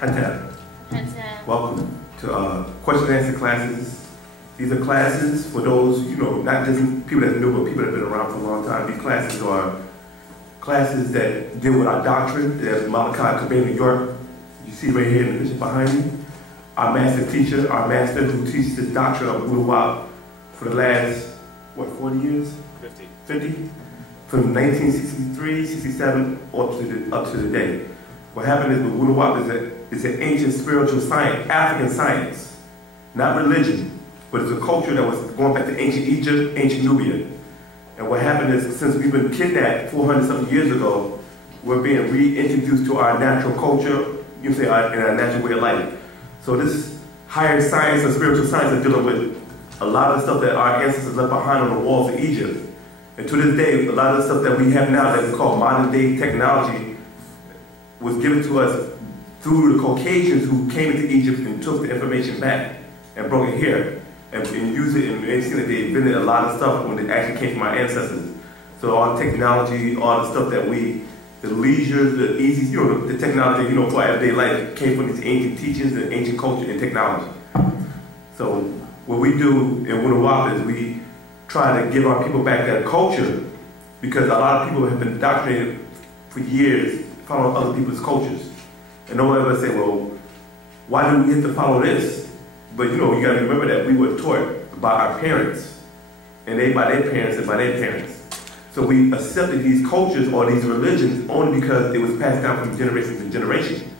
Hatab. Welcome to question and answer classes. These are classes for those, not just people that know, but people that have been around for a long time. These classes are classes that deal with our doctrine. There's Malachi Kabay, New York. You see right here in the picture behind me. Our master teacher, our master who teaches the doctrine of Wu-nuwaup for the last, 40 years? 50? From 1963, 67, up to the day. What happened is with Wu-nuwaup is an ancient spiritual science, African science, not religion, but it's a culture that was going back to ancient Egypt, ancient Nubia. And what happened is, since we've been kidnapped 400-something years ago, we're being reintroduced to our natural culture, in our natural way of life. So this higher science or spiritual science is dealing with a lot of the stuff that our ancestors left behind on the walls of Egypt. And to this day, a lot of the stuff that we have now that we call modern day technology was given to us through the Caucasians who came into Egypt and took the information back and brought it here and used it, and seen that they invented a lot of stuff when it actually came from our ancestors. So all the technology, all the stuff that the leisure, the easy, the technology, for everyday life came from these ancient teachings and ancient culture and technology. So what we do in Wu-nuwaup is we try to give our people back that culture, because a lot of people have been indoctrinated for years following other people's cultures. And no one ever say, well, why do we have to follow this? But you gotta remember that we were taught by our parents, and they by their parents and by their parents. So we accepted these cultures or these religions only because it was passed down from generation to generation.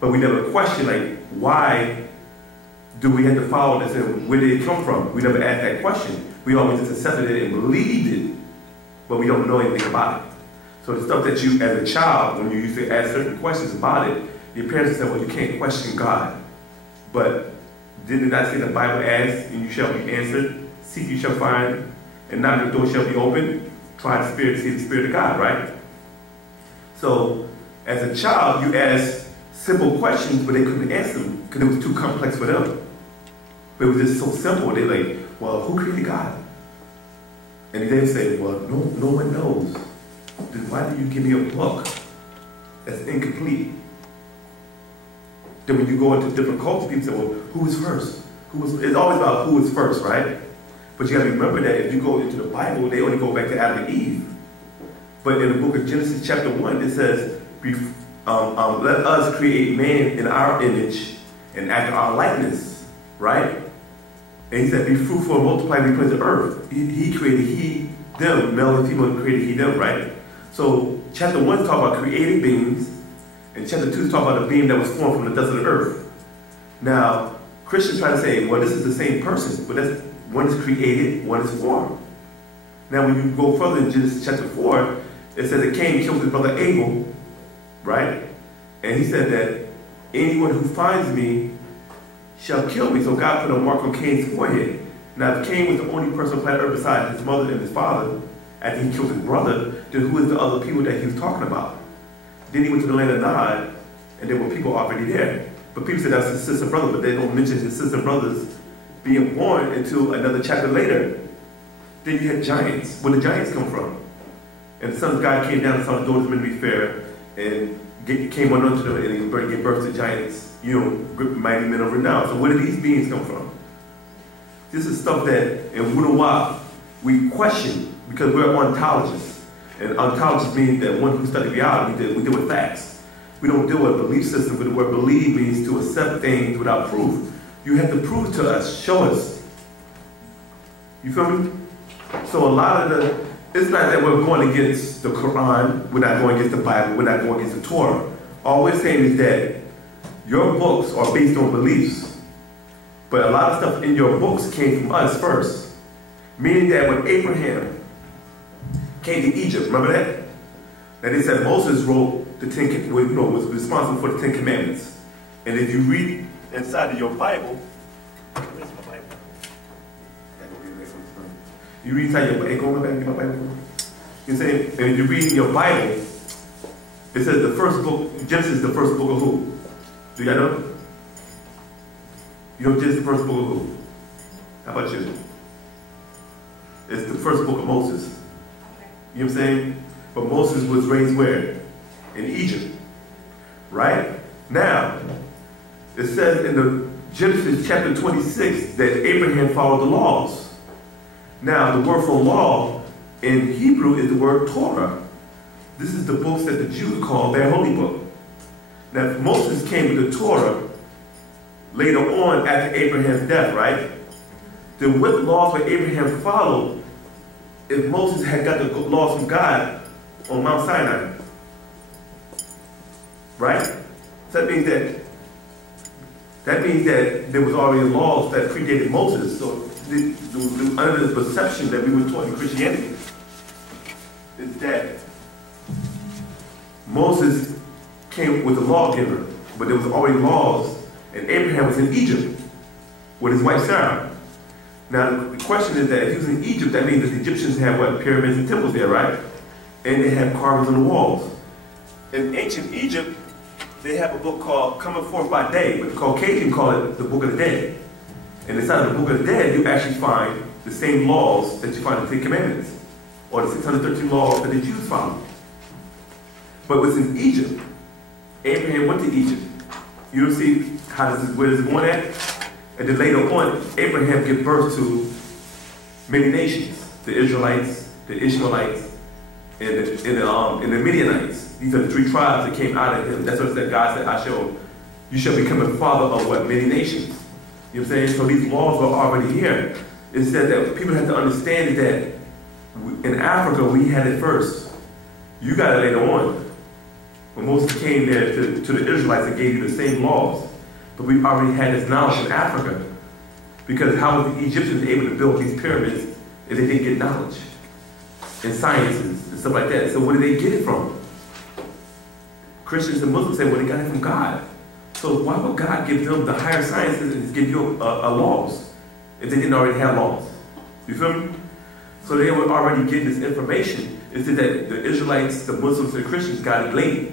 But we never questioned, why do we have to follow this and where did it come from? We never asked that question. We always just accepted it and believed it, but we don't know anything about it. So the stuff that you, as a child, when you used to ask certain questions about it, your parents said, well, you can't question God. But did it not say the Bible asks, and you shall be answered, seek you shall find, and knock the door shall be open? Try the Spirit to see the Spirit of God, right? So, as a child, you ask simple questions, but they couldn't answer them because it was too complex for them. But it was just so simple. They're like, well, who created God? And they say, well, no one knows. Then why do you give me a book that's incomplete? Then when you go into different cultures, people say, well, who was first? It's always about who was first, right? But you got to remember that if you go into the Bible, they only go back to Adam and Eve. But in the book of Genesis chapter 1, it says, let us create man in our image and after our likeness, right? And he said, be fruitful and multiply and replenish the earth. He created them, male and female created them, right? So chapter 1 is talking about creating beings, and chapter 2 is talking about a being that was formed from the dust of the earth. Now, Christians try to say, well, this is the same person, but one is created, one is formed. Now, when you go further in Genesis chapter 4, it says that Cain killed his brother Abel, right? And he said that anyone who finds me shall kill me. So God put a mark on Cain's forehead. Now, if Cain was the only person on planet Earth besides his mother and his father, after he killed his brother, then who is the other people that he was talking about? Then he went to the land of Nod, and there were people already there. But people said that's his sister and brother, but they don't mention his sister and brothers being born until another chapter later. Then you had giants. Where did the giants come from? And the Son of God came down and saw the daughters of men to be fair, and came on unto them, and he gave birth to giants, mighty men of renown. So where did these beings come from? This is stuff that in Wu-nuwaup we question, because we're ontologists. And ontologists mean that one who study reality, we deal with facts. We don't deal with belief systems, but the word believe means to accept things without proof. You have to prove to us, show us. You feel me? So a lot of it's not that we're going against the Quran, we're not going against the Bible, we're not going against the Torah. All we're saying is that your books are based on beliefs. But a lot of stuff in your books came from us first. Meaning that when Abraham came to Egypt, remember that? And they said Moses wrote was responsible for the 10 Commandments. And if you read inside of your Bible, where's my Bible? You read inside your Bible, go back and get my Bible. You say, and if you read in your Bible, it says the first book, Genesis is the first book of who? Do y'all know? You know Genesis is the first book of who? How about you? It's the first book of Moses. You know what I'm saying? But Moses was raised where? In Egypt. Right? Now, It says in the Genesis chapter 26 that Abraham followed the laws. Now, the word for law in Hebrew is the word Torah. This is the books that the Jews call their holy book. Now, if Moses came with the Torah later on after Abraham's death, right? Then what laws would Abraham follow if Moses had got the laws from God on Mount Sinai? Right? So that means that there was already laws that predated Moses. So under the perception that we were taught in Christianity is that Moses came with the lawgiver, but there was already laws, and Abraham was in Egypt with his wife Sarah. Now the question is that if he was in Egypt, that means that the Egyptians had what? Pyramids and temples there, right? And they had carvings on the walls. In ancient Egypt, they have a book called Coming Forth by Day, but the Caucasian call it the Book of the Dead. And inside of the Book of the Dead, you actually find the same laws that you find in the 10 Commandments, or the 613 laws that the Jews follow. But what's in Egypt, Abraham went to Egypt. You don't see where this is going at? And then later on, Abraham gave birth to many nations: the Israelites, the Ishmaelites, and the Midianites. These are the 3 tribes that came out of him. That's what God said, you shall become a father of what? Many nations. You know what I'm saying? So these laws were already here. It said that people have to understand that in Africa, we had it first. You got it later on. When Moses came there to the Israelites and gave you the same laws. But we already had this knowledge in Africa. Because how were the Egyptians able to build these pyramids if they didn't get knowledge and sciences and stuff like that? So where did they get it from? Christians and Muslims say, well, they got it from God. So why would God give them the higher sciences and give you laws if they didn't already have laws? You feel me? So they were already getting this information. It's that the Israelites, the Muslims, and the Christians got it late.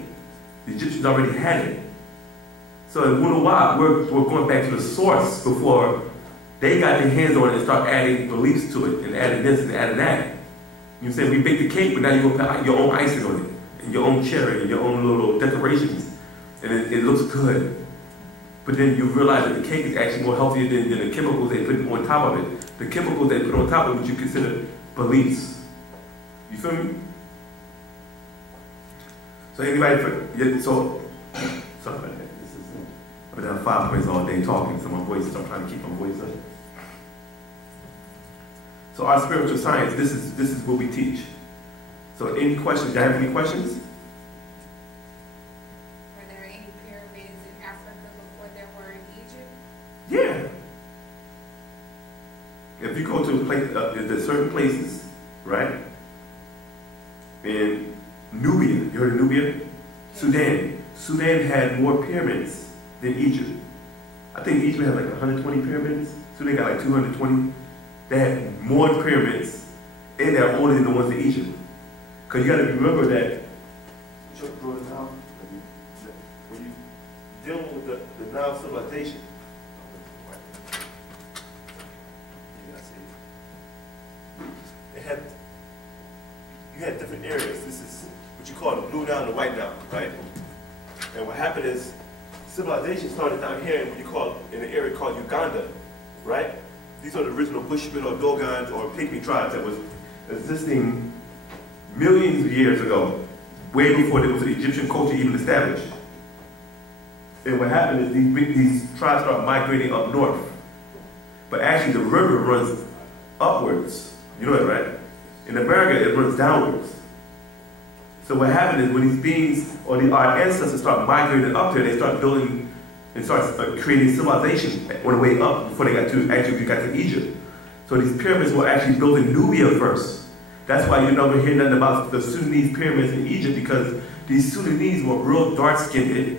The Egyptians already had it. So in Wu-nuwaup, we're going back to the source before they got their hands on it and start adding beliefs to it and adding this and adding that. You know what I'm saying? We bake the cake, but now you're going to put your own icing on it, and your own cherry, and your own little decorations. And it looks good. But then you realize that the cake is actually more healthier than the chemicals they put on top of it. The chemicals they put on top of it, which you consider beliefs. You feel me? So anybody, sorry about that. I've been down 5 points all day talking, so my voice, I'm trying to keep my voice up. So our spiritual science, this is what we teach. So any questions? Do you have any questions? Were there any pyramids in Africa before there were in Egypt? Yeah. If you go to a place, there's certain places, right? In Nubia, you heard of Nubia? Yes. Sudan. Sudan had more pyramids than Egypt. I think Egypt had like 120 pyramids. Sudan got like 220. They had more pyramids, and they're older than the ones in Egypt. Because you got to remember that when you deal with the Nile civilization, you had different areas. This is what you call the Blue Nile and the White Nile, right? And what happened is civilization started down here in what you call in an area called Uganda, right? These are the original Bushmen or Dogons or Pygmy tribes that was existing millions of years ago, way before there was an Egyptian culture even established. And what happened is these tribes started migrating up north. But actually the river runs upwards. You know that, right? In America, it runs downwards. So what happened is when these beings, or our ancestors start migrating up there, they start building and start creating civilization on the way up before they got to Egypt. So these pyramids were actually built in Nubia first. That's why you never hear nothing about the Sudanese pyramids in Egypt, because these Sudanese were real dark-skinned,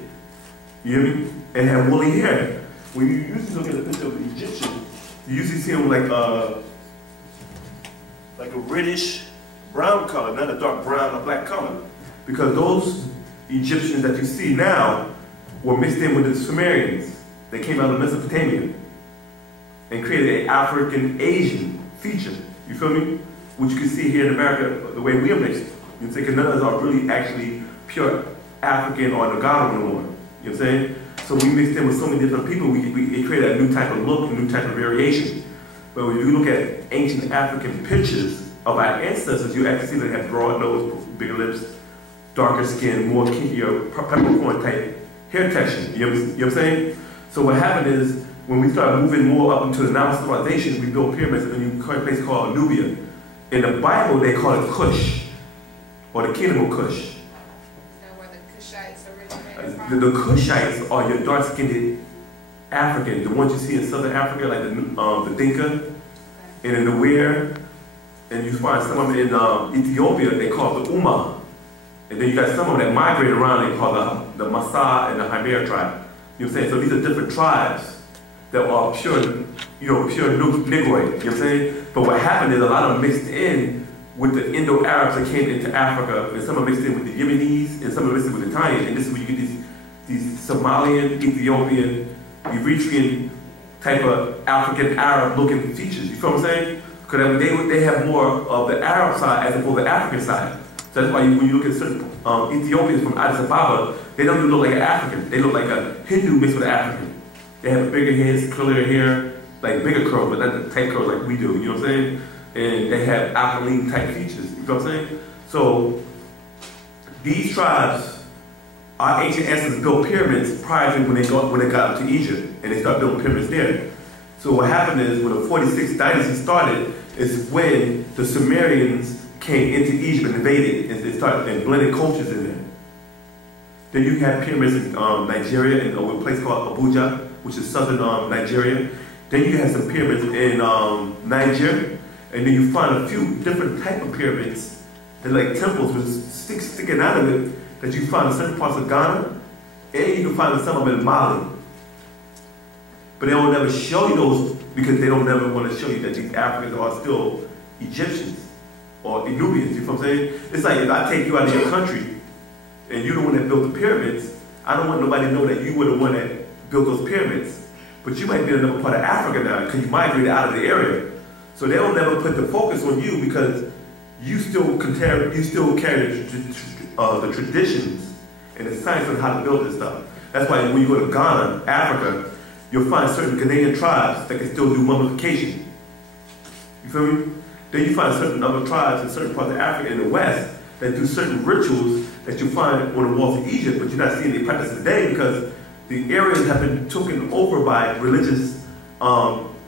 you hear me? And had woolly hair. When you usually look at a picture of an Egyptian, you usually see them like a reddish brown color, not a dark brown or black color. Because those Egyptians that you see now were mixed in with the Sumerians. They came out of Mesopotamia and created an African-Asian feature. You feel me? Which you can see here in America, the way we are mixed. You know, because none of us are really actually pure African or Nagano no more. You know what I'm saying? So we mixed in with so many different people, it created a new type of look, a new type of variation. But when you look at ancient African pictures of our ancestors, you actually see they have broad nose, bigger lips, darker skin, more kinkier, peppercorn type hair texture. You know what I'm saying? So what happened is, when we started moving more up into the Nile civilization, we built pyramids in a place called Nubia. In the Bible, they call it Cush, or the kingdom of Cush. Is that where the Kushites originated from? The Kushites are your dark-skinned Africans, the ones you see in southern Africa, like the Dinka, and in the Nuer, and you find some of them in Ethiopia, they call it the Umma. And then you got some of them that migrate around, they call the Masa and the Hymer tribe. You know what I'm saying? So these are different tribes that are pure, pure Negroid, you know what I'm saying? But what happened is a lot of them mixed in with the Indo-Arabs that came into Africa, and some are mixed in with the Yemenis, and some are mixed in with the Italians, and this is where you get these Somalian, Ethiopian, Eritrean type of African Arab looking features, you feel what I'm saying? Because they have more of the Arab side as opposed to the African side. So that's why when you look at certain Ethiopians from Addis Ababa, they don't even look like an African, they look like a Hindu mixed with an African. They have bigger heads, curlier hair, like bigger curls, but not the tight curls like we do, you know what I'm saying? And they have alkaline type features, you know what I'm saying? So these tribes, our ancient ancestors built pyramids prior to when they got to Egypt, and they started building pyramids there. So what happened is when the 46th dynasty started, is when the Sumerians came into Egypt and invaded, and they started and blended cultures in there. Then you have pyramids in Nigeria, in a place called Abuja, which is southern Nigeria. Then you have some pyramids in Niger, and then you find a few different type of pyramids. They're like temples with sticks sticking out of it that you find in certain parts of Ghana, and you can find some of them in Mali. But they don't never show you those because they don't never want to show you that these Africans are still Egyptians or Nubians, you know what I'm saying? It's like if I take you out of your country and you're the one that built the pyramids, I don't want nobody to know that you were the one that built those pyramids. But you might be in another part of Africa now because you migrated out of the area. So they don't never put the focus on you because you still carry the traditions and the science on how to build this stuff. That's why when you go to Ghana, Africa, you'll find certain Ghanaian tribes that can still do mummification. You feel me? Then you find certain other tribes in certain parts of Africa in the West that do certain rituals that you find on the walls of Egypt, but you're not seeing the practice today because the areas have been taken over by religious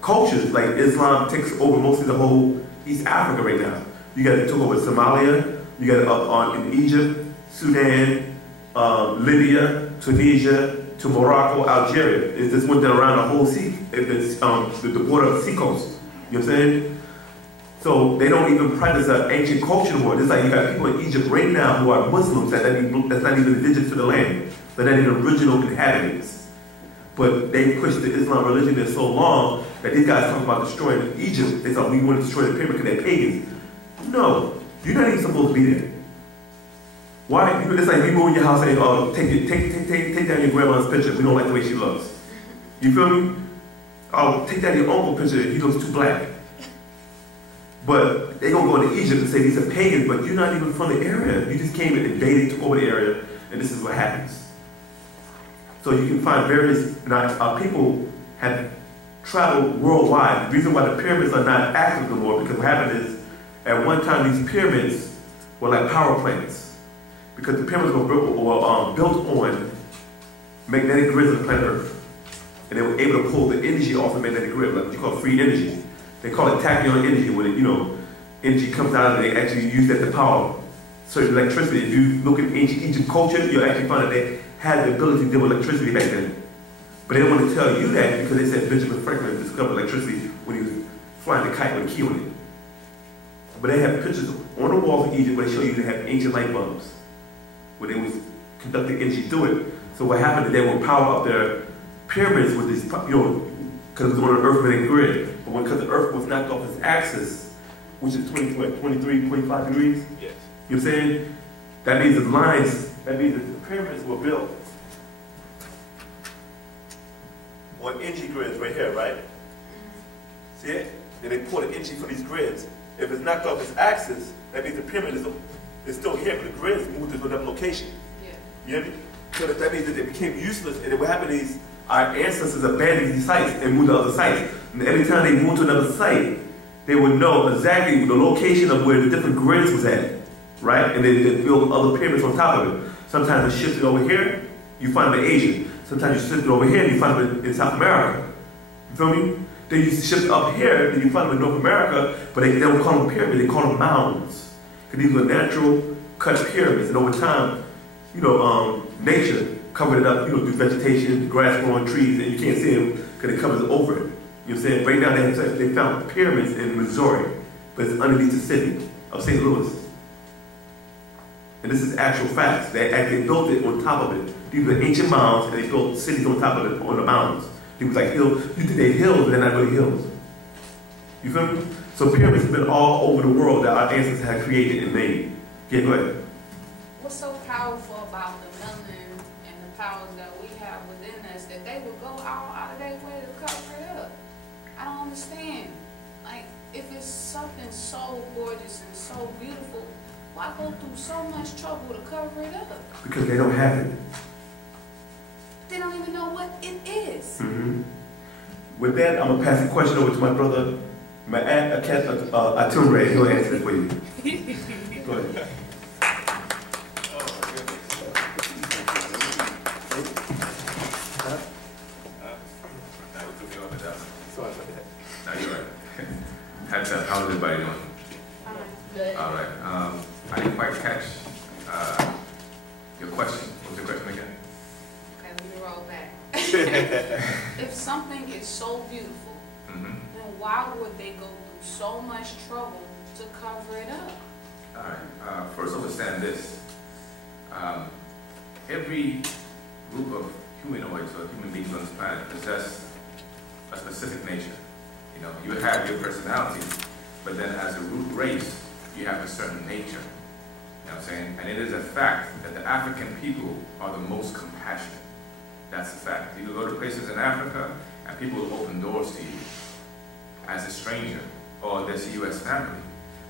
cultures, like Islam takes over mostly the whole East Africa right now. You got it took over Somalia, you got it in Egypt, Sudan, Libya, Tunisia, to Morocco, Algeria. It just went down around the whole sea, the border of the seacoast. You know what I'm saying? So they don't even practice an ancient culture anymore. It's like you got people in Egypt right now who are Muslims that's not even indigenous to the land. They're not even original inhabitants. But they pushed the Islam religion there so long that these guys talk about destroying Egypt. They thought we want to destroy the pyramid because they're pagans. No, you're not even supposed to be there. Why? It's like you go in your house and oh, take down your grandma's picture. We don't like the way she looks. You feel me? Oh, take down your uncle's picture. He looks too black. But they gonna go into Egypt and say these are pagans, but you're not even from the area. You just came and invaded, took over the area, and this is what happens. So you can find various people have traveled worldwide. The reason why the pyramids are not active anymore because what happened is at one time these pyramids were like power plants. Because the pyramids were built on magnetic grids of the planet Earth. And they were able to pull the energy off the magnetic grid, like what you call free energy. They call it tachyon energy, when energy comes out and they actually use that to power certain electricity. If you look at ancient Egypt culture, you'll actually find that they had the ability to deal with electricity back then. But they don't want to tell you that because they said Benjamin Franklin discovered electricity when he was flying the kite with a key on it. But they have pictures on the walls of Egypt where they show you they have ancient light bulbs, where they was conducting energy through it. So what happened is they would power up their pyramids with this, because it was on an earth magnetic grid. But because the earth was knocked off its axis, which is 23, 25 degrees, yes. You know what I'm saying? That means the lines, that means that the pyramids were built on energy grids right here, right? See it? And they pull the energy from these grids. If it's knocked off its axis, that means the pyramid is still here, but the grids moved to another location. Yeah. You hear me? So that means that they became useless, and then what happened is our ancestors abandoned these sites and moved to other sites. And every time they moved to another site, they would know exactly the location of where the different grids was at, right? And they built other pyramids on top of it. Sometimes they shifted over here, you find them in Asia. Sometimes you shift it over here and you find them in South America. You feel me? Then you shift up here and you find them in North America, but they don't call them pyramids, they call them mounds. Because these were natural cut pyramids, and over time, nature covered it up, through vegetation, grass growing trees, and you can't see them because it covers it over it. You know what I'm saying? Right now they found pyramids in Missouri, but it's underneath the city of St. Louis. And this is actual facts. They actually built it on top of it. These were ancient mounds, and they built cities on top of it, on the mounds. It was like hills. You think they're hills, but they're not really hills. You feel me? So pyramids have been all over the world that our ancestors had created and made. Yeah, go ahead. What's so powerful about the melanin and the powers that we have within us that they would go out of their way to cover it up? I don't understand. Like, if it's something so gorgeous and so beautiful, why go through so much trouble to cover it up? Because they don't have it. They don't even know what it is. Mm-hmm. With that, I'm gonna pass the question over to my brother, Atunre. He'll answer it for you. Go ahead. How's everybody doing? Good. All right. I didn't quite catch your question. What was your question again? Okay, let me roll back. If something is so beautiful, then why would they go through so much trouble to cover it up? All right. First, understand this. Every group of humanoids or human beings on this planet possess a specific nature. You have your personality, but then as a root race, you have a certain nature. You know what I'm saying? And it is a fact that the African people are the most compassionate. That's a fact. You go to places in Africa, and people will open doors to you as a stranger, or they see you as family.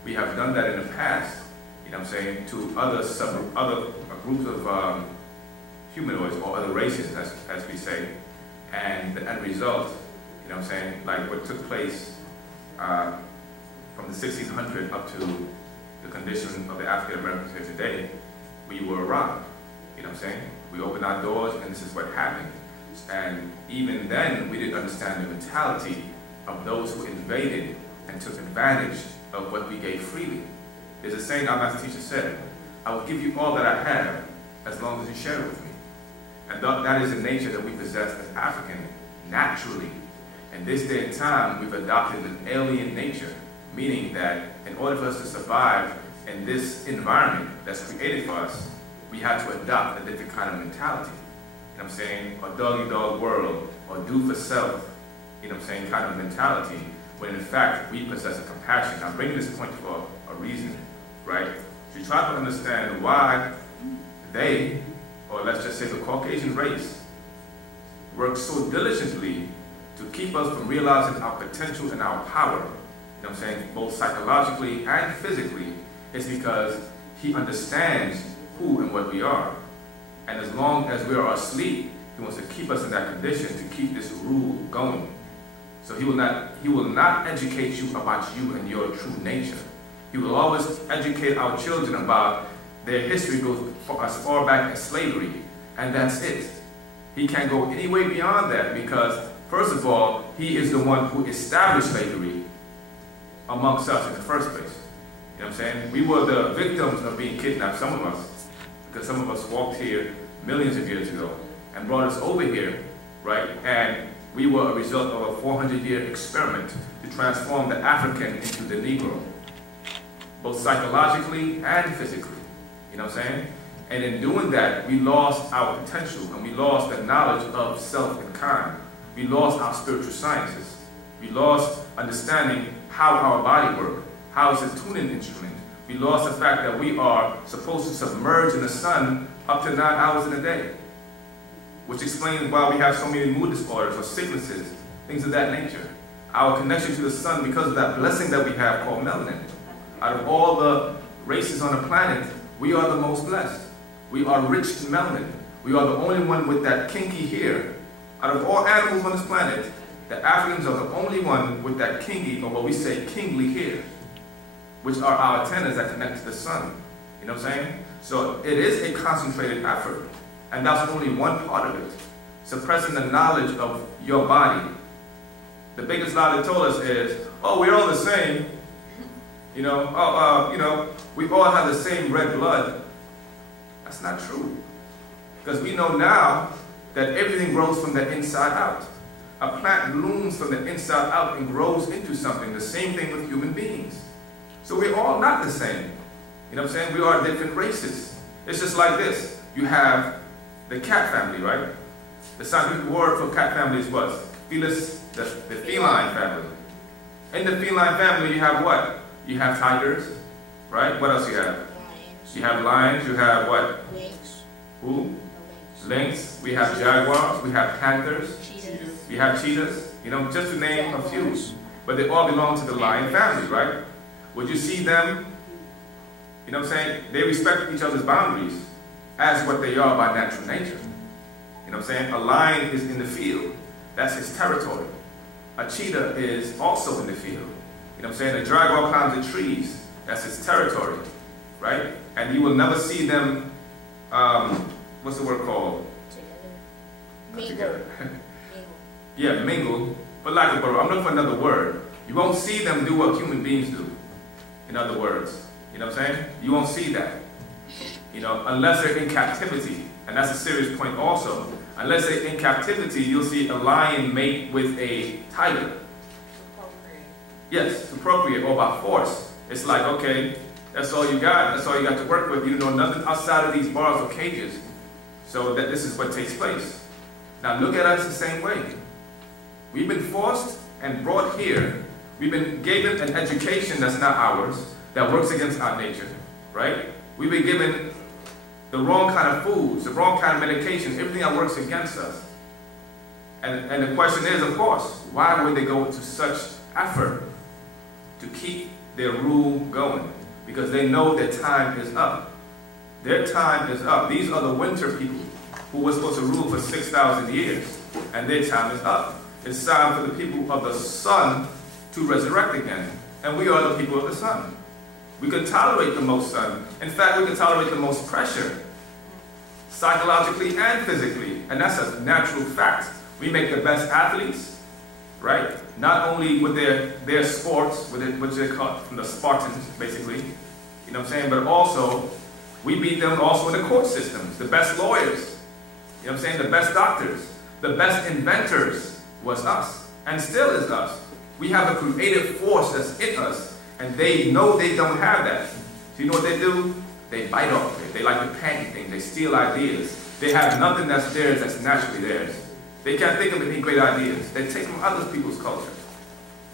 We have done that in the past, you know what I'm saying, to other groups of humanoids or other races, as we say, and the end result, you know what I'm saying, like what took place from the 1600s up to the condition of the African Americans here today, we were robbed. You know what I'm saying? We opened our doors and this is what happened. And even then, we didn't understand the mentality of those who invaded and took advantage of what we gave freely. There's a saying our master teacher said, I will give you all that I have as long as you share it with me. And that is the nature that we possess as African naturally. In this day and time, we've adopted an alien nature, meaning that in order for us to survive in this environment that's created for us, we have to adopt a different kind of mentality. You know what I'm saying? A dog-eat-dog world, or do for self, you know what I'm saying, kind of mentality, when in fact we possess a compassion. I'm bringing this point for a reason, right? To try to understand why they, or let's just say the Caucasian race, work so diligently to keep us from realizing our potential and our power, you know what I'm saying, both psychologically and physically, is because he understands who and what we are. And as long as we are asleep, he wants to keep us in that condition to keep this rule going. So he will not educate you about you and your true nature. He will always educate our children about their history goes as far back as slavery, and that's it. He can't go any way beyond that because, first of all, he is the one who established slavery amongst us in the first place. You know what I'm saying? We were the victims of being kidnapped, some of us, because some of us walked here millions of years ago and brought us over here, right? And we were a result of a 400-year experiment to transform the African into the Negro, both psychologically and physically. You know what I'm saying? And in doing that, we lost our potential and we lost the knowledge of self and kind. We lost our spiritual sciences. We lost understanding how our body works, how it's a tuning instrument. We lost the fact that we are supposed to submerge in the sun up to 9 hours in a day, which explains why we have so many mood disorders or sicknesses, things of that nature. Our connection to the sun, because of that blessing that we have called melanin. Out of all the races on the planet, we are the most blessed. We are rich in melanin. We are the only one with that kinky hair. Out of all animals on this planet, the Africans are the only one with that kinky, or what we say, kingly hair, which are our antennas that connect to the sun. You know what I'm saying? So it is a concentrated effort, and that's only one part of it. Suppressing the knowledge of your body. The biggest lie they told us is, oh, we're all the same. You know, we all have the same red blood. That's not true. Because we know now that everything grows from the inside out. A plant blooms from the inside out and grows into something. The same thing with human beings. So we're all not the same. You know what I'm saying? We are different races. It's just like this. You have the cat family, right? The scientific word for cat family is what? Felis, the feline family. In the feline family, you have what? You have tigers, right? What else you have? Lions. You have lions. You have what? Lynx. Who? Lynx. We have jaguars. We have panthers. Cheetahs. We have cheetahs. You know, just to name a few. But they all belong to the lion family, right? Would you see them? You know what I'm saying? They respect each other's boundaries as what they are by natural nature. You know what I'm saying? A lion is in the field. That's his territory. A cheetah is also in the field. You know what I'm saying? A jaguar climbs the trees. That's his territory, right? And you will never see them, what's the word called? Together. Together. Yeah, mingle. But like a word, I'm looking for another word. You won't see them do what human beings do. In other words, you know what I'm saying? You won't see that. You know, unless they're in captivity. And that's a serious point also. Unless they're in captivity, you'll see a lion mate with a tiger. Yes, to procreate or by force. It's like, okay, that's all you got. That's all you got to work with. You know nothing outside of these bars or cages. So that this is what takes place. Now look at us the same way. We've been forced and brought here. We've been given an education that's not ours, that works against our nature, right? We've been given the wrong kind of foods, the wrong kind of medications, everything that works against us. And the question is, of course, why would they go to such effort to keep their rule going? Because they know their time is up. Their time is up. These are the winter people who were supposed to rule for 6,000 years, and their time is up. It's time for the people of the sun to resurrect again. And we are the people of the sun. We can tolerate the most sun. In fact, we can tolerate the most pressure, psychologically and physically. And that's a natural fact. We make the best athletes, right? Not only with their sports, which they call from the Spartans, basically. You know what I'm saying? But also, we beat them also in the court systems. The best lawyers, you know what I'm saying? The best doctors, the best inventors was us, and still is us. We have a creative force that's in us, and they know they don't have that. So you know what they do? They bite off it. They like to patent things. They steal ideas. They have nothing that's theirs that's naturally theirs. They can't think of any great ideas. They take from other people's culture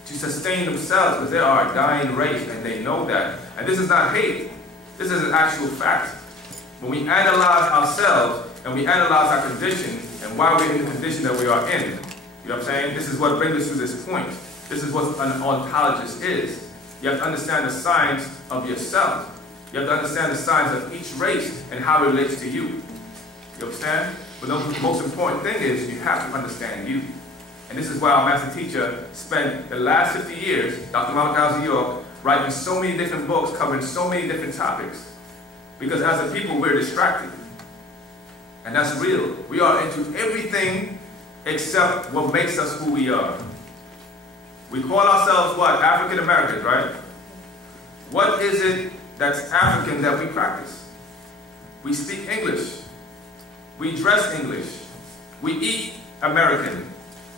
to sustain themselves, because they are a dying race, and they know that. And this is not hate. This is an actual fact. When we analyze ourselves, and we analyze our condition, and why we're in the condition that we are in, you know what I'm saying? This is what brings us to this point. This is what an ontologist is. You have to understand the science of yourself. You have to understand the science of each race and how it relates to you. You understand? But the most important thing is you have to understand you. And this is why our master teacher spent the last 50 years, Dr. Malachi York, writing so many different books covering so many different topics. Because as a people, we're distracted. And that's real. We are into everything except what makes us who we are. We call ourselves what? African Americans, right? What is it that's African that we practice? We speak English. We dress English. We eat American.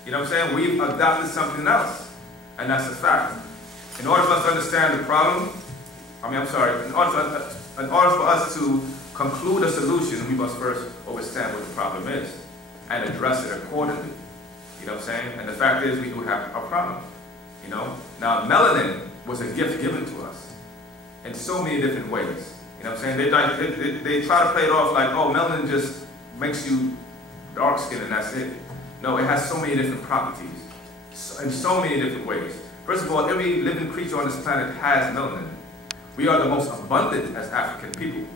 You know what I'm saying? We've adopted something else. And that's a fact. In order for us to understand the problem, in order for us to conclude a solution, we must first understand what the problem is and address it accordingly. You know what I'm saying? And the fact is, we do have a problem. You know? Now, melanin was a gift given to us in so many different ways. You know what I'm saying? They try to play it off like, oh, melanin just makes you dark skinned and that's it. No, it has so many different properties in so many different ways. First of all, every living creature on this planet has melanin. We are the most abundant as African people.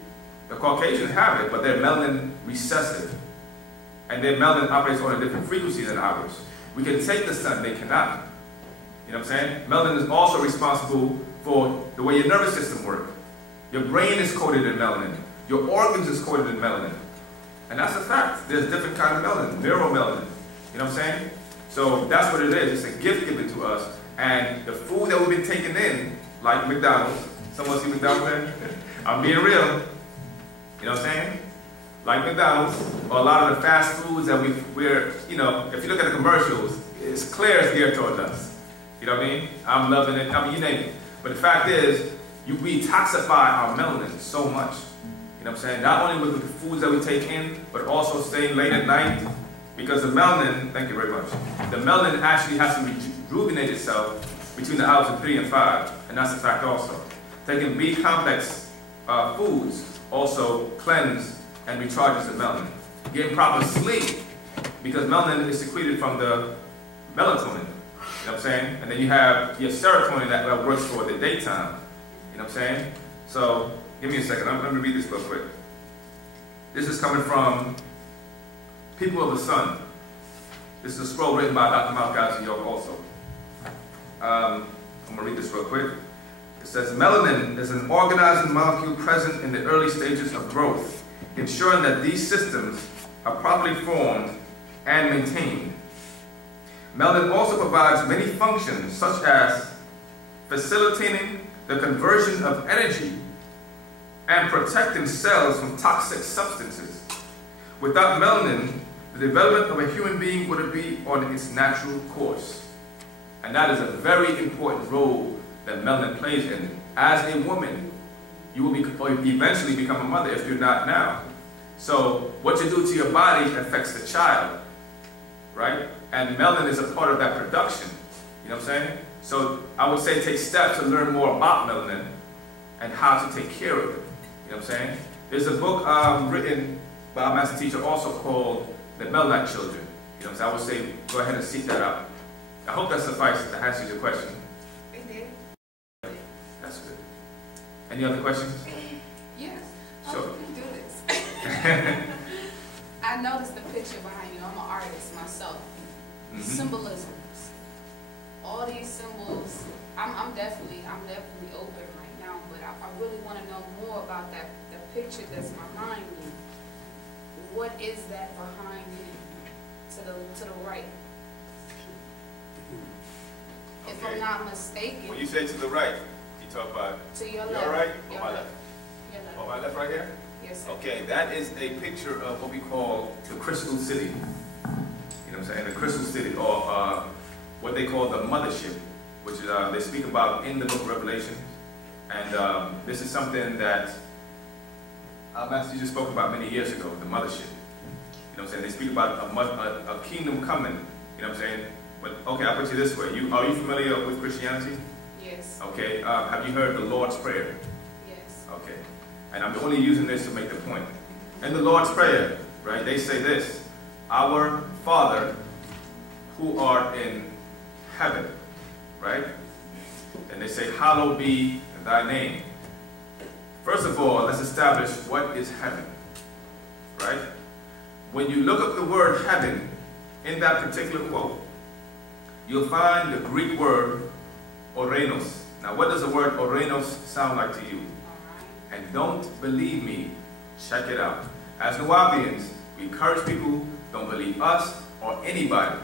The Caucasians have it, but they're melanin recessive. and their melanin operates on a different frequency than ours. We can take the sun, they cannot. You know what I'm saying? Melanin is also responsible for the way your nervous system works. Your brain is coated in melanin. Your organs is coated in melanin. And that's a fact. There's different kinds of melanin, neuromelanin. You know what I'm saying? So that's what it is. It's a gift given to us. And the food that we've been taking in, like McDonald's, someone see McDonald's there? I'm being real. You know what I'm saying? Like McDonald's, or a lot of the fast foods that we're, you know, if you look at the commercials, it's clear it's geared towards us. You know what I mean? I'm loving it. I mean, you name it. But the fact is, we detoxify our melanin so much. You know what I'm saying? Not only with the foods that we take in, but also staying late at night. Because the melanin, thank you very much, the melanin actually has to rejuvenate itself between the hours of 3 and 5. And that's a fact also. Taking B-complex foods also cleanse and recharges the melanin. Getting proper sleep, because melanin is secreted from the melatonin. You know what I'm saying? And then you have your serotonin that works for the daytime. You know what I'm saying? So, give me a second. Let me read this real quick. This is coming from People of the Sun. This is a scroll written by Dr. Malkazi also. I'm going to read this real quick. It says, melanin is an organizing molecule present in the early stages of growth, ensuring that these systems are properly formed and maintained. Melanin also provides many functions, such as facilitating the conversion of energy and protecting cells from toxic substances. Without melanin, the development of a human being would be on its natural course. And that is a very important role that melanin plays in. As a woman, you will eventually become a mother if you're not now. So what you do to your body affects the child, right? And melanin is a part of that production. You know what I'm saying? So I would say take steps to learn more about melanin and how to take care of it. You know what I'm saying? There's a book written by a master teacher also called The Melanite Children. You know what I'm saying? I would say go ahead and seek that out. I hope that suffices to answer your question. It did. That's good. Any other questions? Yes. Sure. How do you do this? I noticed the picture behind you. I'm an artist myself. Symbolisms. All these symbols. I'm definitely open right now, but I really want to know more about the picture that's behind you. What is that behind you? To the right. If I'm not mistaken. When you say to the right, you talk about to your your left. right Your or my left. left? Your left. On my left right here? Yes, sir. Okay, that is a picture of what we call the Crystal City. You know what I'm saying? The Crystal City, or what they call the Mothership, which is, they speak about in the book of Revelation. And this is something that our master teacher spoke about many years ago, the Mothership. You know what I'm saying? They speak about a kingdom coming. You know what I'm saying? But okay, I'll put you this way. Are you familiar with Christianity? Yes. Okay. Have you heard the Lord's Prayer? Yes. Okay. And I'm only using this to make the point. In the Lord's Prayer, right, they say this: Our Father, who art in heaven, right? And they say, hallowed be thy name. First of all, let's establish what is heaven, right? When you look up the word heaven in that particular quote, you'll find the Greek word orenos. Now, what does the word orenos sound like to you? And don't believe me, check it out. As Wu-nuwaupians, we encourage people, don't believe us or anybody.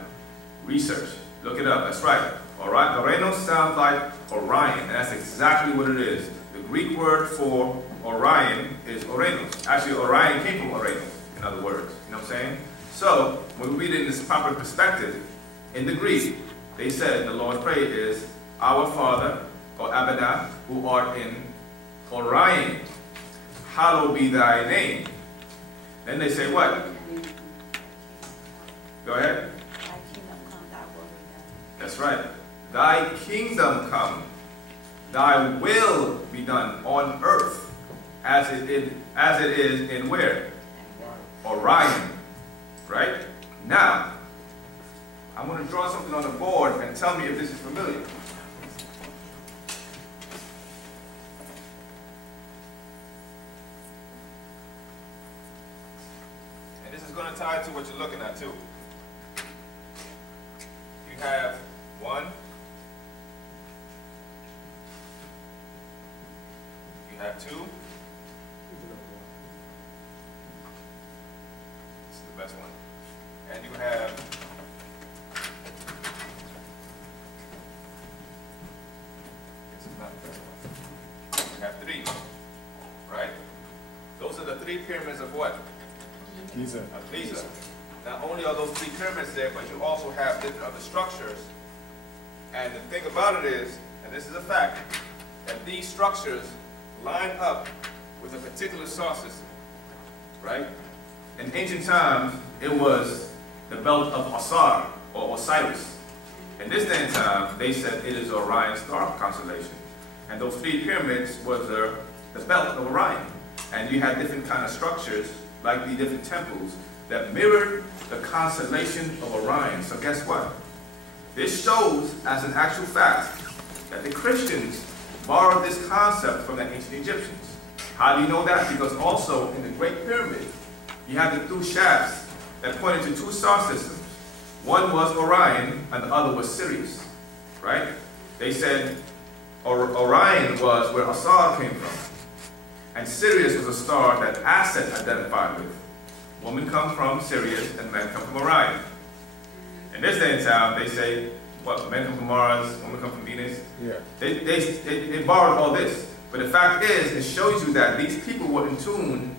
Research, look it up, that's right. Alright, orenos sounds like Orion, and that's exactly what it is. The Greek word for Orion is orenos. Actually, Orion came from orenos, in other words. You know what I'm saying? So, when we read it in this proper perspective, in the Greek, they said the Lord's Prayer is, Our Father, or Abada, who art in Orion, hallowed be thy name. Then they say what? Go ahead. Thy kingdom come, thy will be done. That's right. Thy kingdom come, thy will be done on earth as it is in where? Orion. Right? Now, I'm going to draw something on the board and tell me if this is familiar. And this is going to tie to what what you're looking at too. You have 1. You have 2. This is the best one. And you have this is not the best one. You have 3. Right? Those are the 3 pyramids of what? Giza. Of Giza. Not only are those 3 pyramids there, but you also have different other structures. And the thing about it is, and this is a fact, that these structures line up with a particular star system. Right? In ancient times, it was the belt of Osir, or Osiris. In this day and time, they said it is Orion's star constellation. And those 3 pyramids was the belt of Orion. And you had different kind of structures, like the different temples, that mirrored the constellation of Orion. So guess what? This shows, as an actual fact, that the Christians borrowed this concept from the ancient Egyptians. How do you know that? Because also in the Great Pyramid, you have the 2 shafts that pointed to 2 star systems. One was Orion, and the other was Sirius. Right? They said Orion was where Osir came from. And Sirius was a star that Asset identified with. Women come from Sirius and men come from Orion. In this day and time, they say, what, men come from Mars, women come from Venus? Yeah. They borrowed all this. But the fact is, it shows you that these people were in tune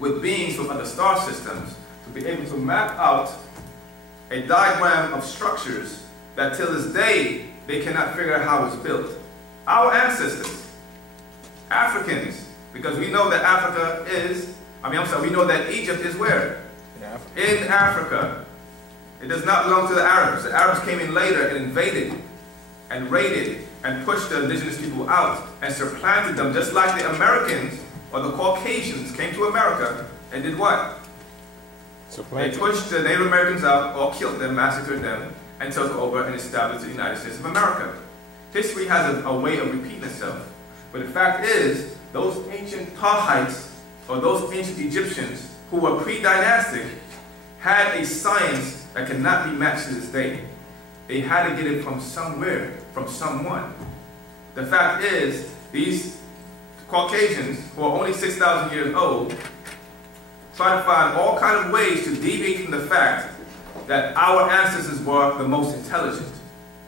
with beings from other star systems to be able to map out a diagram of structures that till this day, they cannot figure out how it's built. Our ancestors, Africans, because we know that Africa is, we know that Egypt is where? In Africa. In Africa. It does not belong to the Arabs. The Arabs came in later and invaded and raided and pushed the indigenous people out and supplanted them, just like the Americans or the Caucasians came to America and did what? They pushed the Native Americans out or killed them, massacred them, and took over and established the United States of America. History has a way of repeating itself. But the fact is, those ancient Tahites, or those ancient Egyptians who were pre-dynastic, had a science that cannot be matched to this day. They had to get it from somewhere, from someone. The fact is, these Caucasians, who are only 6,000 years old, try to find all kinds of ways to deviate from the fact that our ancestors were the most intelligent.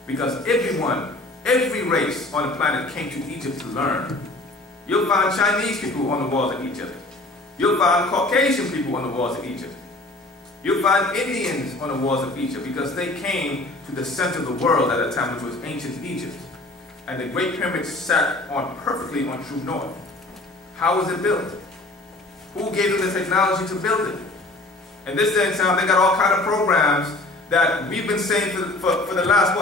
Because every race on the planet came to Egypt to learn. You'll find Chinese people on the walls of Egypt. You'll find Caucasian people on the walls of Egypt. You'll find Indians on the walls of Egypt because they came to the center of the world at a time which was ancient Egypt. And the Great Pyramid sat perfectly on true north. How was it built? Who gave them the technology to build it? In this day and time, they got all kinds of programs that we've been saying for the last,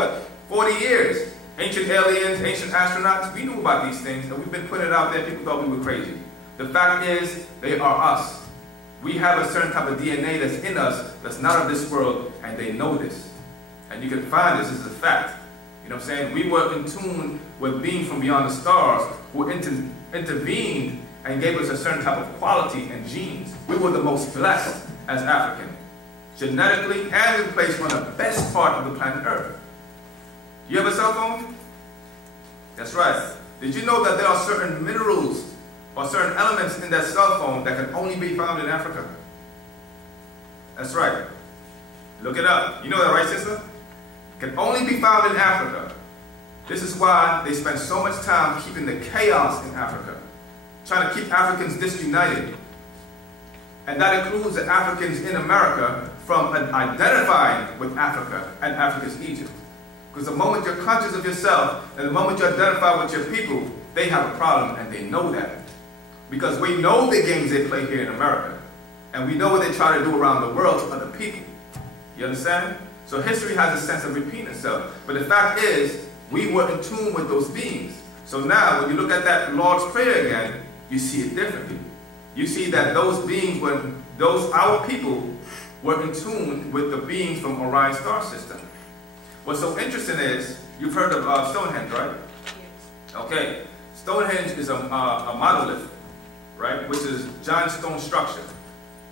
40 years. Ancient aliens, ancient astronauts, we knew about these things, and we've been putting it out there. People thought we were crazy. The fact is, they are us. We have a certain type of DNA that's in us that's not of this world, and they know this. And you can find this as a fact. You know what I'm saying? We were in tune with beings from beyond the stars who intervened and gave us a certain type of quality and genes. We were the most blessed as African, genetically, and we placed on the best part of the planet Earth. You have a cell phone? That's right. Did you know that there are certain minerals or certain elements in that cell phone that can only be found in Africa? That's right. Look it up. You know that, right, sister? Can only be found in Africa. This is why they spend so much time keeping the chaos in Africa, trying to keep Africans disunited. And that includes the Africans in America from identifying with Africa and Africa's Egypt. Because the moment you're conscious of yourself and the moment you identify with your people, they have a problem and they know that. Because we know the games they play here in America. And we know what they try to do around the world to other people. You understand? So history has a sense of repeating itself. But the fact is, we were in tune with those beings. So now, when you look at that Lord's Prayer again, you see it differently. You see that those beings, our people, were in tune with the beings from Orion's star system. What's so interesting is, you've heard of Stonehenge, right? Yes. Okay. Stonehenge is a monolith, right? Which is giant stone structure.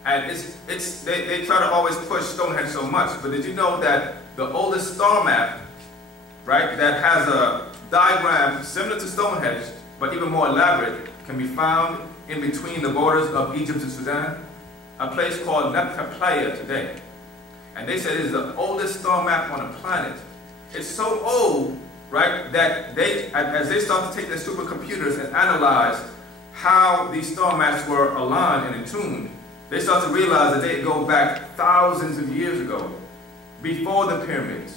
And they try to always push Stonehenge so much, but did you know that the oldest star map, right, that has a diagram similar to Stonehenge, but even more elaborate, can be found in between the borders of Egypt and Sudan? A place called Pt.1 today. And they said it is the oldest star map on the planet. It's so old, right, that as they start to take their supercomputers and analyze how these star maps were aligned and attuned, they start to realize that they go back thousands of years ago, before the pyramids,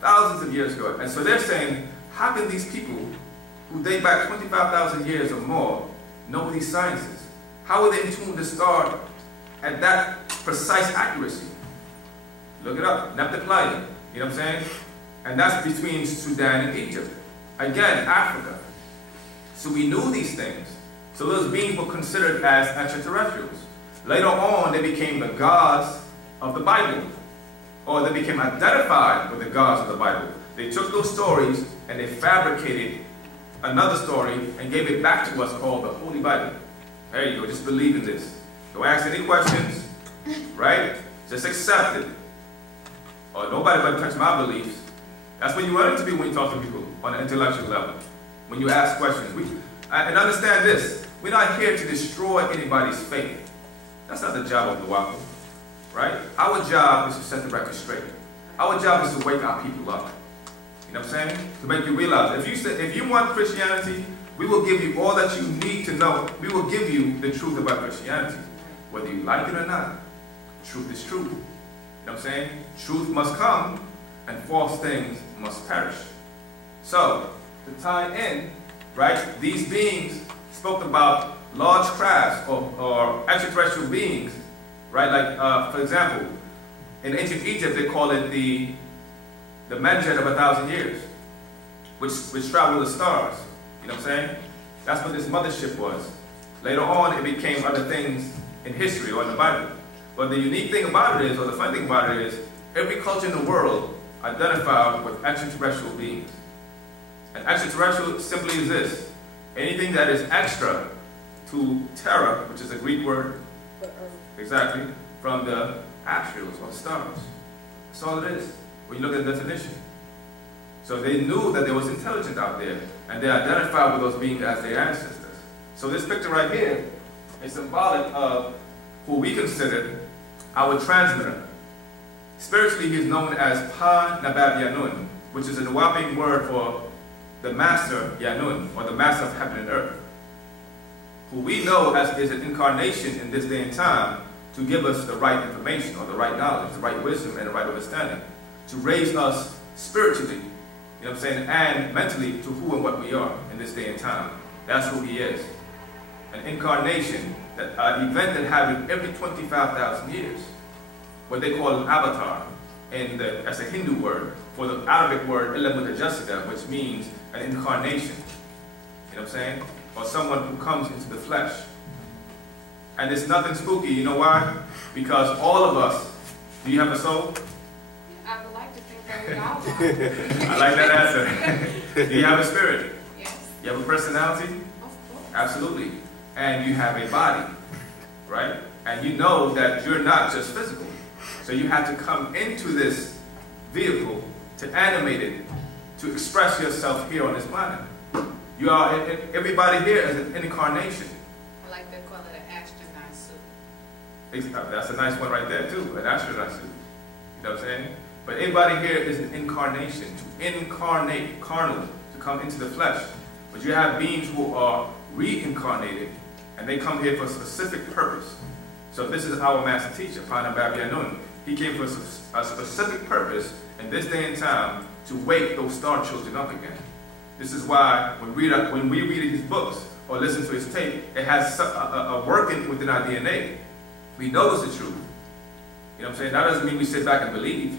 thousands of years ago. And so they're saying, how can these people who date back 25,000 years or more know these sciences? How will they attune the star at that precise accuracy? Look it up, Pt.1, you know what I'm saying? And that's between Sudan and Egypt. Again, Africa. So we knew these things. So those beings were considered as extraterrestrials. Later on, they became the gods of the Bible, or they became identified with the gods of the Bible. They took those stories and they fabricated another story and gave it back to us called the Holy Bible. There you go, just believe in this. Don't ask any questions, right? Just accept it. Or nobody but touch my beliefs. That's what you run into people when you talk to people on an intellectual level. When you ask questions. And understand this, we're not here to destroy anybody's faith. That's not the job of the Wu-nuwaup, right? Our job is to set the record straight. Our job is to wake our people up. You know what I'm saying? To make you realize, if you want Christianity, we will give you all that you need to know. We will give you the truth about Christianity. Whether you like it or not, truth is truth. You know what I'm saying? Truth must come, and false things must perish. So, to tie in, right, these beings spoke about large crafts or extraterrestrial beings, right? Like, for example, in ancient Egypt, they call it the Menjet of 1,000 years, which travel the stars. You know what I'm saying? That's what this mothership was. Later on, it became other things in history or in the Bible. But the unique thing about it is, or the fun thing about it is, every culture in the world identified with extraterrestrial beings. And extraterrestrial simply is this: anything that is extra to terra, which is a Greek word, exactly, from the astrals or stars. That's all it is when you look at the definition. So they knew that there was intelligence out there, and they identified with those beings as their ancestors. So this picture right here is symbolic of who we consider our transmitter. Spiritually, he is known as Wu-nuwaup, which is a Wu-nuwaup word for the master Yanun, or the master of heaven and earth, who we know as is an incarnation in this day and time to give us the right information, or the right knowledge, the right wisdom, and the right understanding, to raise us spiritually, you know what I'm saying, and mentally to who and what we are in this day and time. That's who he is. An incarnation, an event that happened every 25,000 years. What they call an avatar, that's a Hindu word, for the Arabic word ilmutajasida, which means an incarnation. You know what I'm saying? Or someone who comes into the flesh. And it's nothing spooky, you know why? Because all of us, do you have a soul? I would like to think that we all are. I like that answer. Do you have a spirit? Yes. You have a personality? Of course. Absolutely. And you have a body, right? And you know that you're not just physical. So you have to come into this vehicle to animate it, to express yourself here on this planet. You are, everybody here is an incarnation. I like to call it an astronaut suit. That's a nice one right there too, an astronaut suit. You know what I'm saying? But everybody here is an incarnation, to incarnate, carnal, to come into the flesh. But you have beings who are reincarnated, and they come here for a specific purpose. So this is our master teacher, Wu-nuwaup. He came for a specific purpose in this day and time to wake those star children up again. This is why when we read his books or listen to his tape, it has a working within our DNA. We know it's the truth. You know what I'm saying? That doesn't mean we sit back and believe.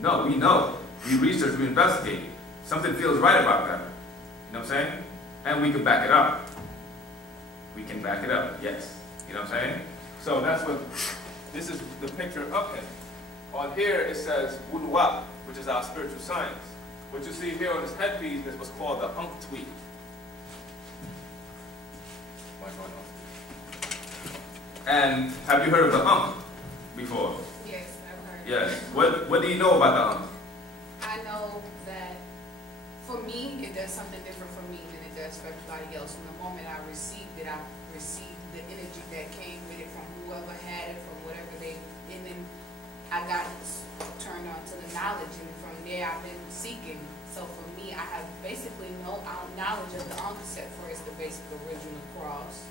No, we know. We research, we investigate. Something feels right about that. You know what I'm saying? And we can back it up. We can back it up, yes. You know what I'm saying? So that's what, this is the picture of him. On here it says Wu-nuwaup, which is our spiritual science. What you see here on this headpiece is what's called the Unk Tweet. And have you heard of the Ankh before? Yes, I've heard. Yes. What do you know about the Ankh? I know that for me, it does something different for me than it does for everybody else. From the moment I received it, I received the energy that came with it from whoever had it, from whatever and then I got turned on to the knowledge, and from there I've been seeking. So for me, I have basically no knowledge of the Ankh except for it's the basic original cross.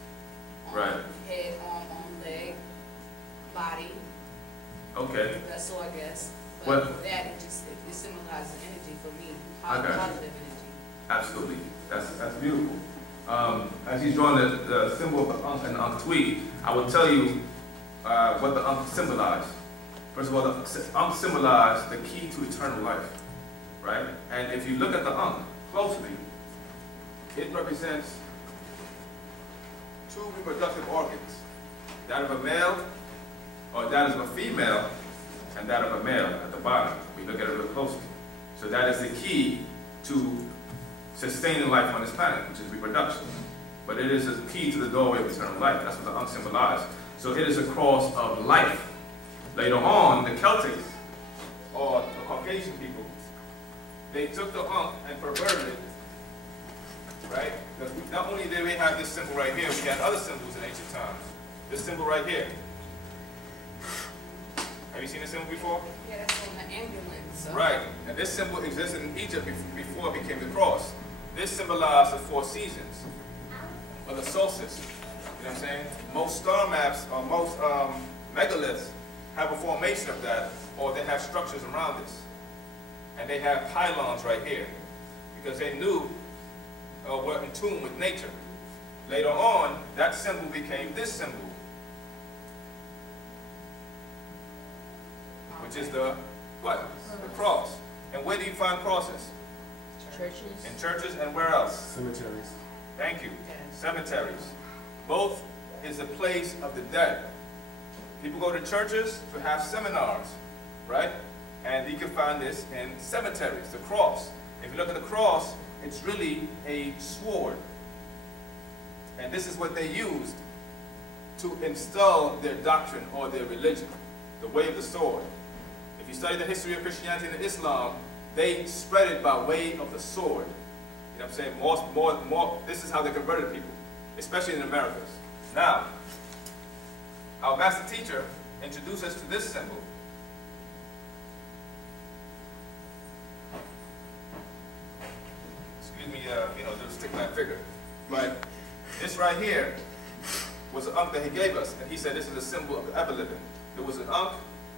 Right. Head, arm, leg, body. Okay. Vessel, I guess. But What? for that, it symbolizes energy for me. I got you. Positive energy. Absolutely. That's beautiful. As he's drawing the symbol of the Ankh and the Ankh tweed, I will tell you what the Ankh symbolized. First of all, the Ankh symbolized the key to eternal life, right? And if you look at the Ankh closely, it represents two reproductive organs, that of a male, or that of a female, and that of a male at the bottom. We look at it real closely. So that is the key to sustaining life on this planet, which is reproduction. But it is a key to the doorway of eternal life. That's what the Ankh symbolized. So it is a cross of life. Later on, the Celtics, or the Caucasian people, they took the Ankh and perverted it, right? Because not only did we have this symbol right here, we had other symbols in ancient times. This symbol right here. Have you seen this symbol before? Yeah, that's on the ambulance. So. Right. And this symbol existed in Egypt before it became the cross. This symbolized the 4 seasons, or the solstice. You know what I'm saying? Most star maps, or most megaliths, have a formation of that, or they have structures around this. And they have pylons right here, because they knew were in tune with nature. Later on, that symbol became this symbol, which is the what? The cross. And where do you find crosses? Churches. In churches, and where else? Cemeteries. Thank you. Cemeteries. Both is a place of the dead. People go to churches to have seminars, right? And you can find this in cemeteries, the cross. If you look at the cross, it's really a sword. And this is what they used to install their doctrine or their religion, the way of the sword. If you study the history of Christianity and Islam, they spread it by way of the sword. You know what I'm saying? More, this is how they converted people, especially in the Americas. Now, our master teacher introduced us to this symbol. Excuse me, the stick-man figure. But this right here was an Ankh that he gave us, and he said this is a symbol of the ever-living. There was an Ankh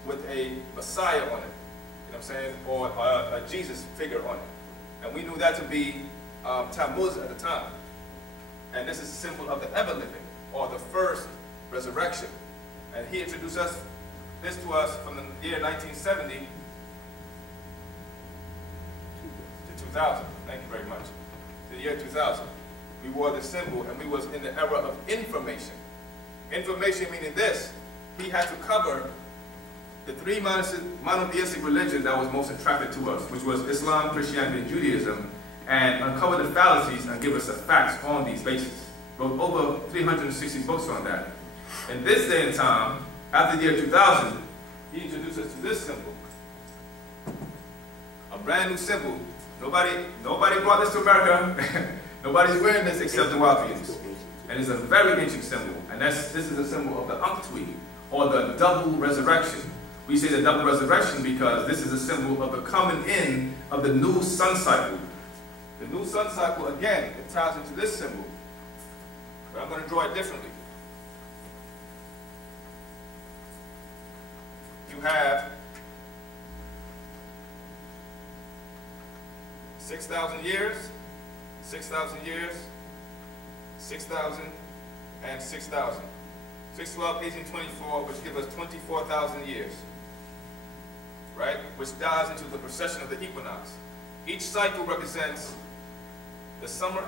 with a Messiah on it, you know what I'm saying, or a Jesus figure on it. And we knew that to be Tammuz at the time. And this is a symbol of the ever-living, or the first resurrection. And he introduced this to us from the year 1970 to 2000. Thank you very much. The year 2000. We wore this symbol, and we was in the era of information. Information meaning this: he had to cover the 3 monotheistic religion that was most attractive to us, which was Islam, Christianity, and Judaism, and uncover the fallacies and give us the facts on these bases. Wrote over 360 books on that. In this day and time, after the year 2000, he introduced us to this symbol. A brand new symbol. Nobody brought this to America. Nobody's wearing this except the Wu-nuwaupians. And it's a very ancient symbol. And this is a symbol of the Ankh tweed, or the double resurrection. We say the double resurrection because this is a symbol of the coming in of the new sun cycle. The new sun cycle, again, it ties into this symbol. But I'm going to draw it differently. You have 6,000 years, 6,000 years, 6,000, and 6,000. 612, 1824, which gives us 24,000 years, right? Which dives into the precession of the equinox. Each cycle represents the summer,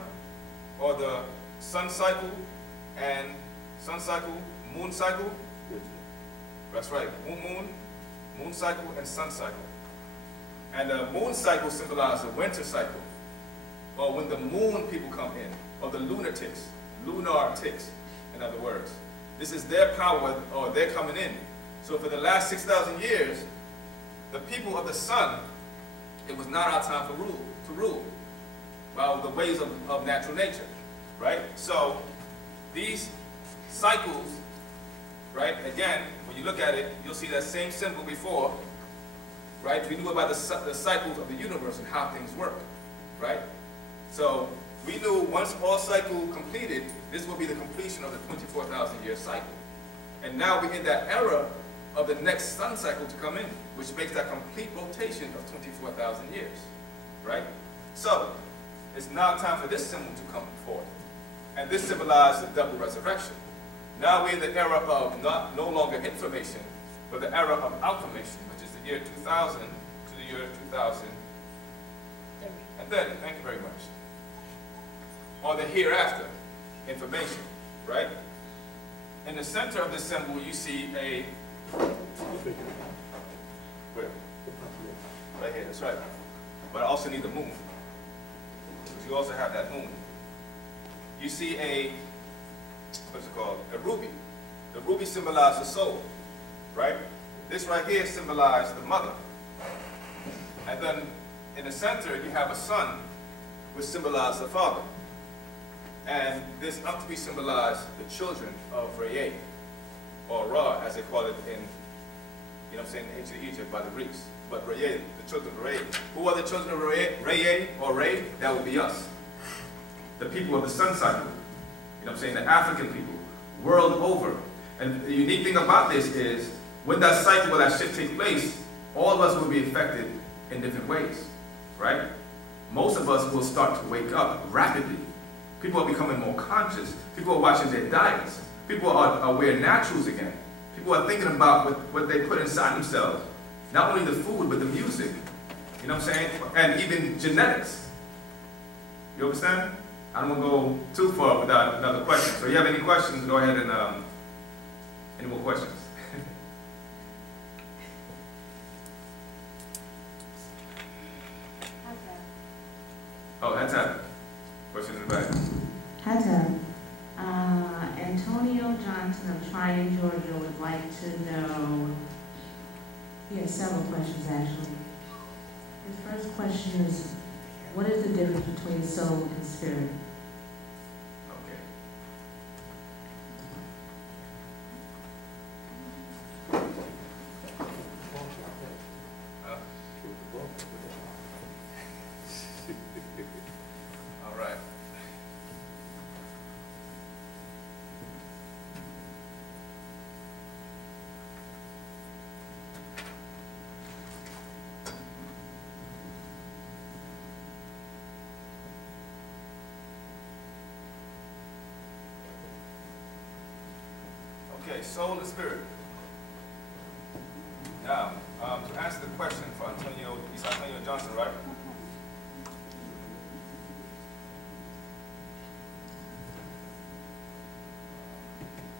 or the sun cycle, and sun cycle, moon cycle. That's right, moon cycle, and sun cycle. And the moon cycle symbolizes the winter cycle, or when the moon people come in, or the lunar ticks, in other words. This is their power, or they're coming in. So for the last 6,000 years, the people of the sun, it was not our time to rule by the ways of natural nature, right? So these cycles, right, again, when you look at it, you'll see that same symbol before, right? We knew about the cycles of the universe and how things work, right? So we knew once all cycle completed, this will be the completion of the 24,000 year cycle. And now we're in that era of the next sun cycle to come in, which makes that complete rotation of 24,000 years, right? So it's now time for this symbol to come forth. And this symbolizes the double resurrection. Now we're in the era of no longer information, but the era of alchemation, which is the year 2000 to the year 2000. And then, thank you very much. Or the hereafter, information, right? In the center of this symbol, you see a, where? Right here, that's right. But I also need the moon, because you also have that moon. You see a, what's it called? A ruby. The ruby symbolizes the soul, right? This right here symbolizes the mother. And then in the center, you have a sun, which symbolizes the father. And this up to be symbolized the children of Re, or Ra, as they call it in, you know what I'm saying, in ancient Egypt by the Greeks. But Re, the children of Re. Who are the children of Re or Re? That would be us. The people of the sun cycle. You know what I'm saying? The African people, world over. And the unique thing about this is, when that cycle, when that shift takes place, all of us will be affected in different ways, right? Most of us will start to wake up rapidly. People are becoming more conscious. People are watching their diets. People are aware naturals again. People are thinking about what they put inside themselves. Not only the food, but the music. You know what I'm saying? And even genetics. You understand? I don't want to go too far without another question. So if you have any questions, go ahead and, any more questions? Oh, that's it. Question in the back. Hatta, Antonio Johnson of Tryon, Georgia would like to know, he has several questions actually. His first question is, what is the difference between soul and spirit? Okay. All right. Okay, soul and spirit. Now, to answer the question for Antonio, he's Antonio Johnson, right?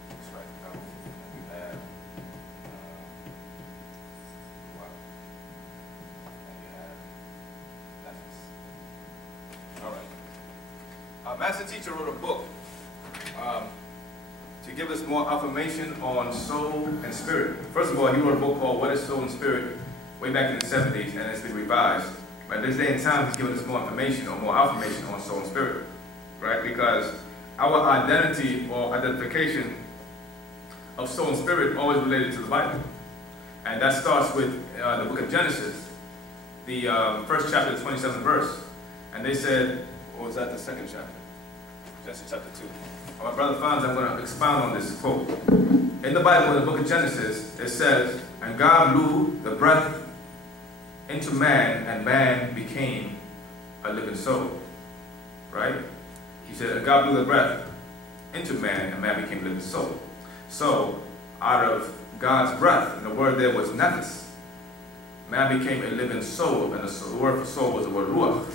That's right. We have, wow. And you have Memphis. All right. Our master teacher wrote a book to give us more information on soul and spirit. First of all, he wrote a book called What is Soul and Spirit way back in the 70s, and it's been revised. But this day and time, he's giving us more information on soul and spirit, right? Because our identity or identification of soul and spirit always related to the Bible. And that starts with the book of Genesis, the first chapter, the 27th verse. And they said, or was that the second chapter? Genesis chapter 2. My brother Fonz, I'm going to expound on this quote. In the Bible, in the book of Genesis, it says, and God blew the breath into man, and man became a living soul. Right? He said, and God blew the breath into man, and man became a living soul. So, out of God's breath, and the word there was nefesh, man became a living soul, and the word for soul was the word ruach.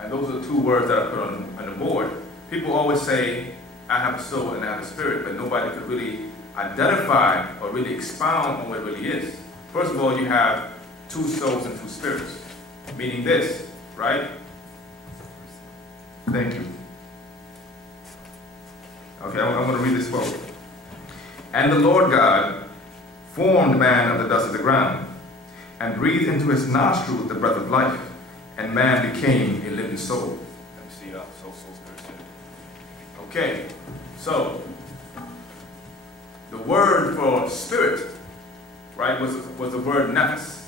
And those are the two words that I put on the board. People always say, I have a soul and I have a spirit, but nobody could really identify or really expound on what it really is. First of all, you have two souls and two spirits, meaning this, right? Thank you. Okay, I'm going to read this quote. And the Lord God formed man of the dust of the ground, and breathed into his nostrils the breath of life, and man became a living soul. Let me see, soul, spirit. Okay, so the word for spirit, right, was the word nefesh,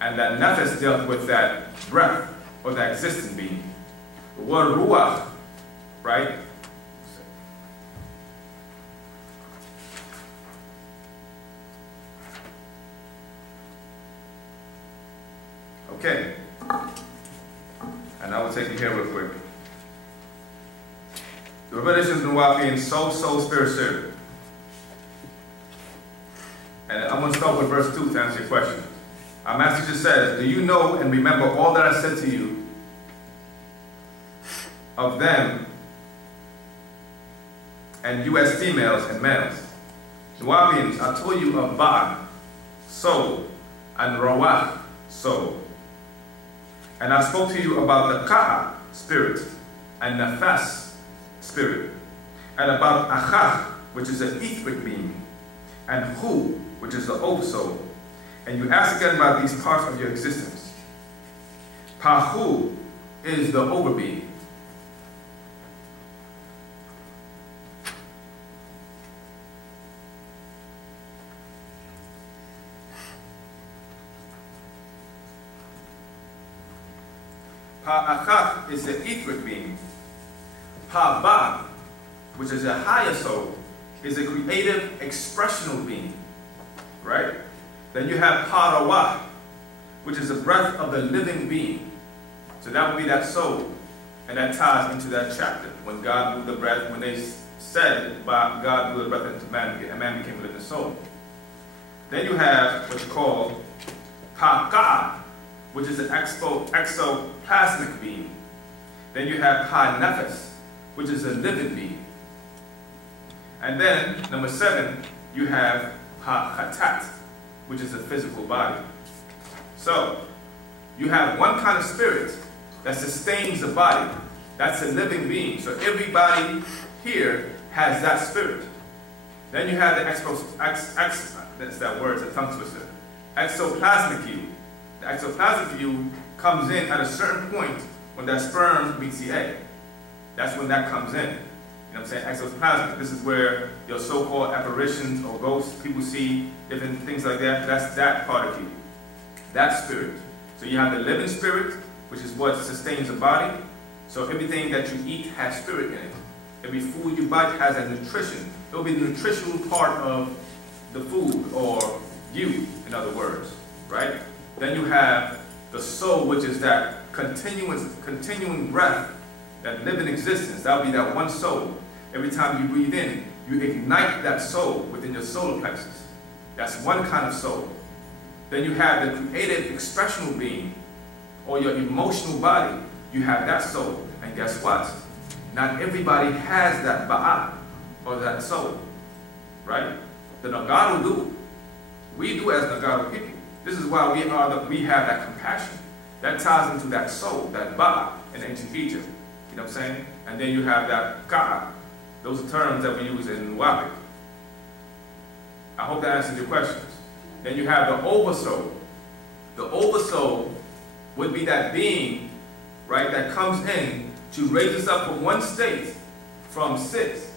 and that nefesh dealt with that breath or that existing being. The word ruach, right? Okay, and I will take you here real quick. The revelations of Wu-nuwaup being soul, spirit. And I'm going to start with verse 2 to answer your question. Our master just says, do you know and remember all that I said to you of them and you as females and males? Wu-nuwaupians, I told you of Ba, soul, and Rawah, soul. And I spoke to you about the Ka'a, spirit, and Nefesh, spirit, and about Achach, which is an etheric being, and Hu, which is the oversoul. And you ask again about these parts of your existence. Pahu is the overbeing. Pa'achach is the etheric being. Pa'ba, which is a higher soul, is a creative, expressional being. Right? Then you have Parawah, which is the breath of the living being. So that would be that soul. And that ties into that chapter. When God blew the breath, when they said, God blew the breath into man, and man became a living soul. Then you have what you call Pa'ka, which is an exoplasmic being. Then you have Pa-nefesh, which is a living being. And then, number 7, you have Ha-chatat, which is a physical body. So, you have one kind of spirit that sustains the body. That's a living being. So everybody here has that spirit. Then you have the that's that word, it's a tongue twister. Exoplasmic you. The exoplasmic you comes in at a certain point when that sperm meets the egg. That's when that comes in. You know what I'm saying? Exoplasmic. This is where your so-called apparitions or ghosts, people see different things like that. That's that part of you. That spirit. So you have the living spirit, which is what sustains the body. So everything that you eat has spirit in it. Every food you bite has a nutrition. It will be the nutritional part of the food, or you, in other words. Right? Then you have the soul, which is that continuing breath, that living existence. That will be that one soul. Every time you breathe in, you ignite that soul within your solar plexus. That's one kind of soul. Then you have the creative expressional being, or your emotional body. You have that soul. And guess what? Not everybody has that ba'a, or that soul. Right? The Nagaru do. We do as Nagaru people. This is why we have that compassion. That ties into that soul, that ba'a in ancient Egypt. You know what I'm saying? And then you have that ka'a. Those are terms that we use in Wu-nuwaup. I hope that answers your questions. Then you have the oversoul. The oversoul would be that being, right, that comes in to raise us up from one state, from 6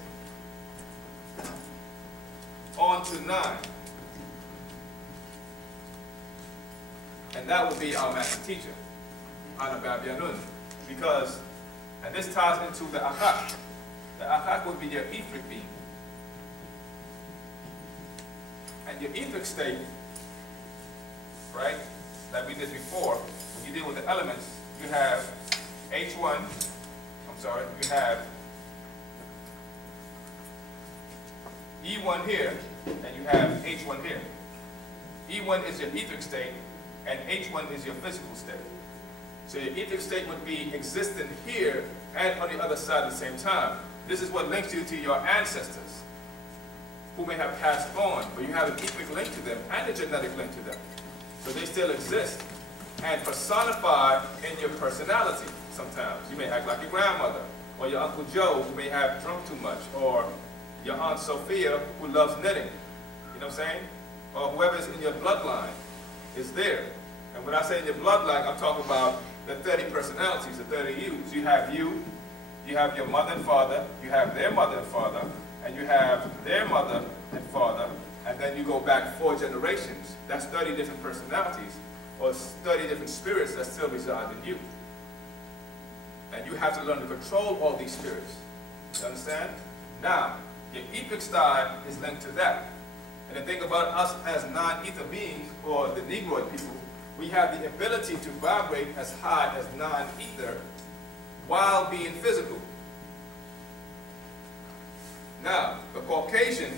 on to 9. And that will be our master teacher, Anababianun. Because, and this ties into the achak. The achak would be your etheric being. And your etheric state, right, that we did before, when you deal with the elements, you have H1, you have E1 here, and you have H1 here. E1 is your etheric state, and H1 is your physical state. So your etheric state would be existent here and on the other side at the same time. This is what links you to your ancestors, who may have passed on, but you have an etheric link to them and a genetic link to them. So they still exist and personify in your personality sometimes. You may act like your grandmother, or your Uncle Joe, who may have drunk too much, or your Aunt Sophia who loves knitting. You know what I'm saying? Or whoever's in your bloodline is there. And when I say in your bloodline, I'm talking about the 30 personalities, the 30 yous. You have your mother and father, you have their mother and father, and you have their mother and father, and then you go back 4 generations. That's 30 different personalities, or 30 different spirits that still reside in you. And you have to learn to control all these spirits. You understand? Now, your etheric side is linked to that. And the thing about us as non-ether beings, or the Negroid people, we have the ability to vibrate as high as non-ether while being physical. Now, the Caucasian